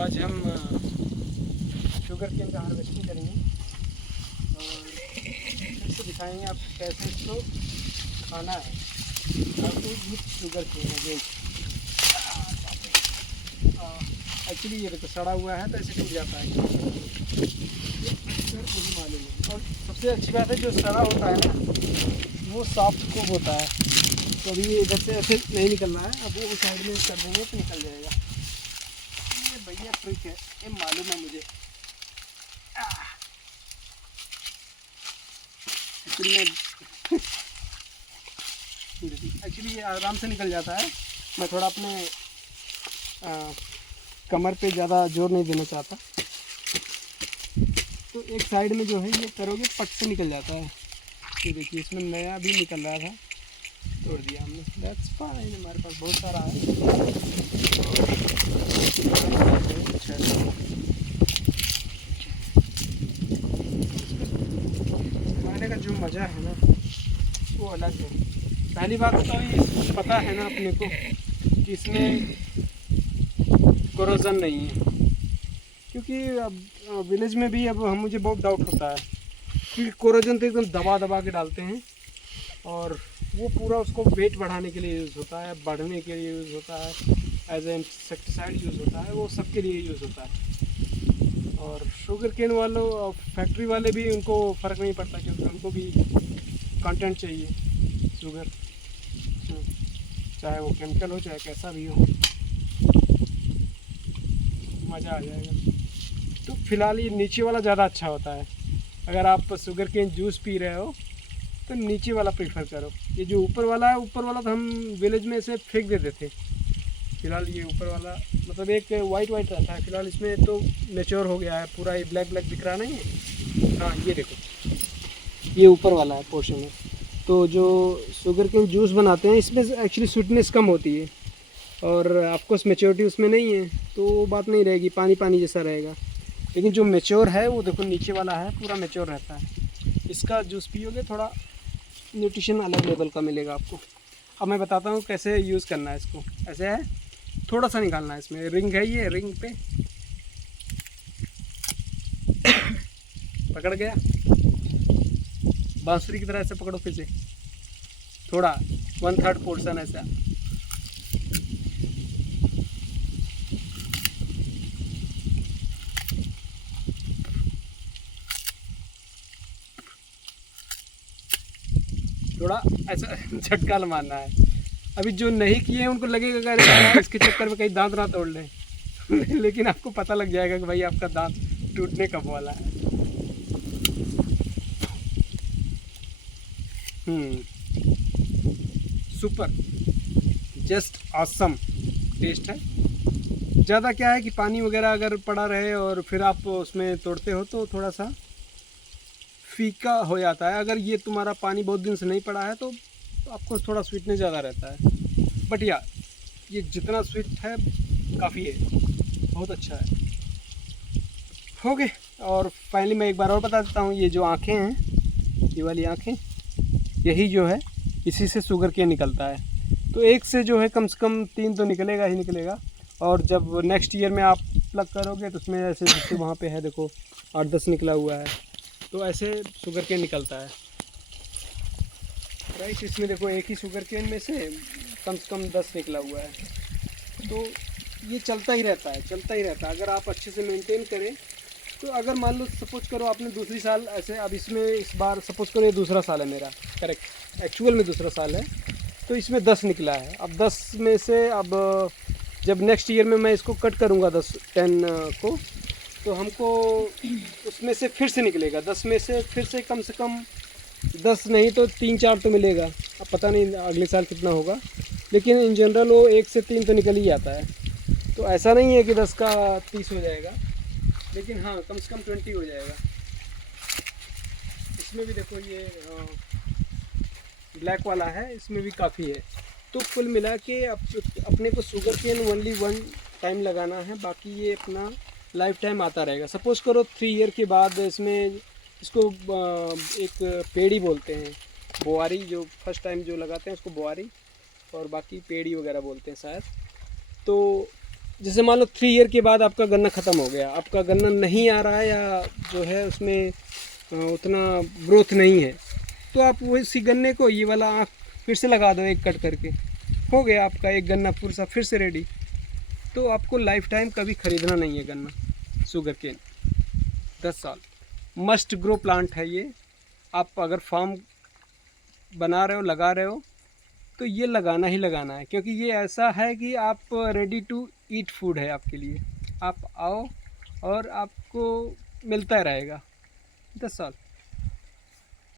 आज हम sugar cane का हार्वेस्टिंग करेंगे और फिर से दिखाएंगे आप कैसे इसको खाना है। आपको शुगर केन है एक्चुअली ये देखो सड़ा हुआ है तो ऐसे टूट जाता है, मुझे मालूम है। और सबसे अच्छी बात है जो सड़ा होता है ना वो सॉफ्ट खूब होता है, तो अभी ये इधर से ऐसे नहीं निकल रहा है, अब वो साइड में कर देंगे तो निकल जाएगा। ये बढ़िया ट्रिक है, ये मालूम है मुझे। एक्चुअली ये आराम से निकल जाता है। मैं थोड़ा अपने कमर पे ज़्यादा जोर नहीं देना चाहता, तो एक साइड में जो है ये करोगे पट से निकल जाता है। ये देखिए इसमें नया भी निकल रहा था, तोड़ दिया हमने। दैट्स फाइन, हमारे पास बहुत सारा है। खाने का जो मज़ा है ना वो अलग है। पहली बात तो ये पता है ना अपने को कि इसमें कोरोजन नहीं है, क्योंकि अब विलेज में भी अब मुझे बहुत डाउट होता है क्योंकि कोरोजन तो एकदम दबा दबा के डालते हैं और वो पूरा उसको वेट बढ़ाने के लिए यूज़ होता है, बढ़ने के लिए यूज़ होता है, एज ए इंसेक्टिसाइड यूज़ होता है, वो सबके लिए यूज़ होता है। और शुगर केन वालों और फैक्ट्री वाले भी उनको फ़र्क नहीं पड़ता क्योंकि उनको भी कंटेंट चाहिए शुगर, चाहे वो केमिकल हो चाहे कैसा भी हो, मज़ा आ जाएगा। तो फिलहाल ये नीचे वाला ज़्यादा अच्छा होता है। अगर आप शुगर केन जूस पी रहे हो तो नीचे वाला प्रीफर करो। ये जो ऊपर वाला है, ऊपर वाला तो हम विलेज में से फेंक देते थे। फिलहाल ये ऊपर वाला मतलब एक वाइट वाइट रहता है, फिलहाल इसमें तो मैच्योर हो गया है पूरा। ये ब्लैक ब्लैक दिख रहा नहीं है, हाँ ये देखो ये ऊपर वाला है पोर्शन है। तो जो शुगर केन जूस बनाते हैं इसमें एक्चुअली स्वीटनेस कम होती है और ऑफकोर्स मैच्योरिटी उसमें नहीं है, तो वो बात नहीं रहेगी, पानी पानी जैसा रहेगा। लेकिन जो मैच्योर है वो देखो नीचे वाला है, पूरा मैच्योर रहता है। इसका जूस पियोगे थोड़ा न्यूट्रिशन अलग लेवल का मिलेगा आपको। अब मैं बताता हूँ कैसे यूज़ करना है इसको। ऐसे है, थोड़ा सा निकालना है, इसमें रिंग है, ये रिंग पे पकड़ गया, बांसुरी की तरह ऐसे पकड़ो, फिर से थोड़ा 1/3 पोर्शन ऐसा। थोड़ा ऐसा झटका मारना है। अभी जो नहीं किए हैं उनको लगेगा कि अरे यार इसके चक्कर में कहीं दांत ना तोड़ लें लेकिन आपको पता लग जाएगा कि भाई आपका दांत टूटने कब वाला है। सुपर, जस्ट ऑसम टेस्ट है। ज़्यादा क्या है कि पानी वगैरह अगर पड़ा रहे और फिर आप उसमें तोड़ते हो तो थोड़ा सा फीका हो जाता है। अगर ये तुम्हारा पानी बहुत दिन से नहीं पड़ा है तो आपको थोड़ा स्वीटनेस ज़्यादा रहता है, बट या ये जितना स्वीट है काफ़ी है, बहुत अच्छा है। हो गए। और फाइनली मैं एक बार और बता देता हूँ, ये जो आँखें हैं, ये वाली आँखें, यही जो है इसी से शुगर केन निकलता है। तो एक से जो है कम से कम 3 तो निकलेगा ही निकलेगा। और जब नेक्स्ट ईयर में आप प्लग करोगे तो उसमें ऐसे जैसे वहाँ पे है देखो 8-10 निकला हुआ है, तो ऐसे शुगर केन निकलता है। राइट, इसमें देखो एक ही शुगर केन में से कम 10 निकला हुआ है। तो ये चलता ही रहता है, चलता ही रहता है अगर आप अच्छे से मेंटेन करें। तो अगर मान लो सपोज करो आपने दूसरी साल ऐसे, अब इसमें इस बार सपोज करो ये दूसरा साल है मेरा, करेक्ट एक्चुअल में दूसरा साल है, तो इसमें 10 निकला है। अब 10 में से अब जब नेक्स्ट ईयर में मैं इसको कट करूँगा 10 को, तो हमको उसमें से फिर से निकलेगा 10 में से फिर से कम 10 नहीं तो 3-4 तो मिलेगा। अब पता नहीं अगले साल कितना होगा, लेकिन इन जनरल वो 1 से 3 तो निकल ही आता है। तो ऐसा नहीं है कि 10 का 30 हो जाएगा, लेकिन हाँ कम से कम 20 हो जाएगा। इसमें भी देखो ये ब्लैक वाला है, इसमें भी काफ़ी है। तो कुल मिला के अपने को शुगर केन ओनली 1 टाइम लगाना है, बाकी ये अपना लाइफ टाइम आता रहेगा। सपोज़ करो 3 ईयर के बाद इसमें इसको एक पेड़ी बोलते हैं, बोआरी, जो फर्स्ट टाइम जो लगाते हैं उसको बोआरी, और बाकी पेड़ी वगैरह बोलते हैं शायद। तो जैसे मान लो 3 ईयर के बाद आपका गन्ना ख़त्म हो गया, आपका गन्ना नहीं आ रहा है या जो है उसमें उतना ग्रोथ नहीं है, तो आप वो इसी गन्ने को ये वाला आँख फिर से लगा दो, एक कट करके हो गया आपका एक गन्ना पूरा फिर से रेडी। तो आपको लाइफ टाइम कभी ख़रीदना नहीं है गन्ना, शुगर केन 10 साल मस्ट ग्रो प्लांट है ये। आप अगर फार्म बना रहे हो, लगा रहे हो, तो ये लगाना ही लगाना है, क्योंकि ये ऐसा है कि आप रेडी टू ईट फूड है आपके लिए। आप आओ और आपको मिलता रहेगा 10 साल।